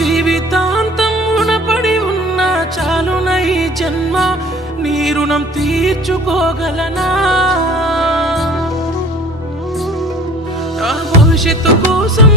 జీవితాంతం రుణపడి ఉన్న చాలున ఈ జన్మ నీ రుణం తీర్చుకోగలనా నా భవిష్యత్తు కోసం